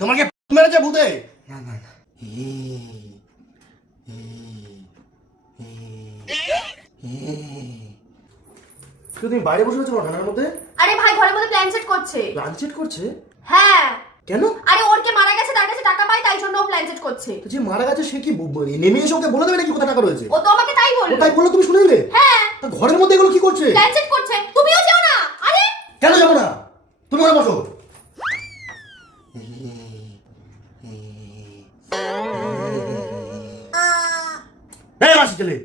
তোমাকে মেরেছে ভূতে? না না না। তুমি বাইরে বসে আছো ঠান্ডার মধ্যে? আরে ভাই ঘরের মধ্যে প্ল্যান সেট করছে। প্ল্যান সেট করছে? হ্যাঁ। কেন? আরে ওর কে মারা গেছে, তার কাছে টাকা পাই, তাই জন্য ও প্ল্যান সেট করছে। তো যে মারা গেছে সে কি নেমে এসে ওকে বলে দেবে নাকি কোথা টাকা রয়েছে? ও তো আমাকে তাই বলল। ও তাই বললো, তুমি শুনে নিলে? হ্যাঁ। তা ঘরের মধ্যে এগুলো কি করছে? প্ল্যান সেট করছে। তুমিও যাও না। আরে কেন যাবো না? তুমি ওখানে বসো। এই মাসি ছেলে,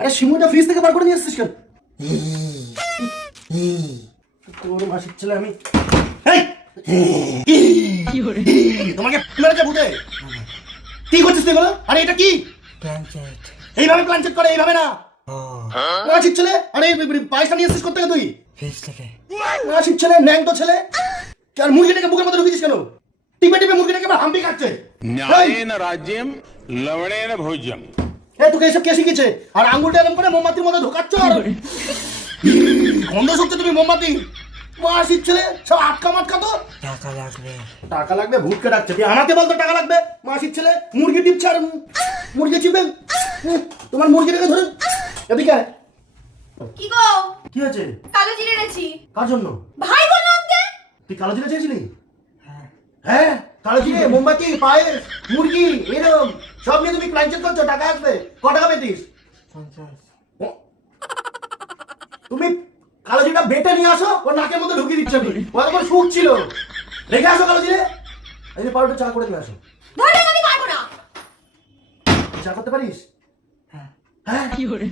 আরে শিমুটা ফ্রিজ থেকে বার করে নিয়ে আসছিস কেন? তোর মাসির ছেলে আমি। তোমাকে মেরেছে ভূতে? কি করছিস তুই বলো? আরে এটা কি? Plan set. এইভাবে প্ল্যান চেক করে, এইভাবে না। মাসির ছেলে, আরে পায়েসটা নিয়ে আসছিস কোথা থেকে তুই? ফ্রিজ থেকে। মাসির ছেলে, ন্যাংটো ছেলে। আর মুরগিটাকে বুকের মধ্যে ঢুকিয়েছিস কেন? টিপে টিপে মুরগিটাকে আবার হাম্পি খাচ্ছে। न्यायेन राज्यम लवणेन भोज्यम। তোকে এসব কে শিখেছে? আর আঙ্গুলটা এরকম করে মোমবাতির মধ্যে ঢোকাচ্ছ আর গন্ধ শুকছে তুমি মোমবাতি। মাসির ছেলে সব আটকা মাটকা তো। টাকা লাগবে। টাকা লাগবে? ভূতকে ডাকছে। তুই আমাকে বলতো টাকা লাগবে? মাসির ছেলে মুরগি টিপছে আর মুরগি চিপে। তোমার মুরগিটাকে ধরে এদিকে আয়। কি গো? কি হয়েছে? কালো জিরে এনেছি। কার জন্য? ভাই বললো আনতে। তুই কালো জিরা চেয়েছিলি? হ্যাঁ। হ্যাঁ, কালো জিরে, মোমবাতি, পায়েস, মুরগি, এরকম সব নিয়ে তুমি প্ল্যান চেক করছো, টাকা আসবে। ক টাকা পেতিস? 50। তুমি কালো জিরা বেটে নিয়ে আসো, ওর নাকের মধ্যে ঢুকিয়ে দিচ্ছ। আমি ও একবার শুক ছিল। রেখে আসো কালো জিরে। এই যে পাউডার চা করে নিয়ে আসো। ধরে আমি পারবো না। চা করতে পারিস? হ্যাঁ। হ্যাঁ, কি করে?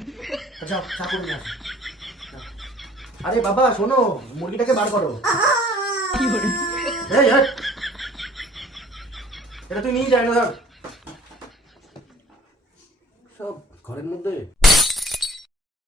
যাও চা করে নিয়ে আসো। আরে বাবা শোনো, মুরগিটাকে বার করো। কি করে? এই হট, এটা তুই নিয়ে যাই না, ধর। সব ঘরের মধ্যে।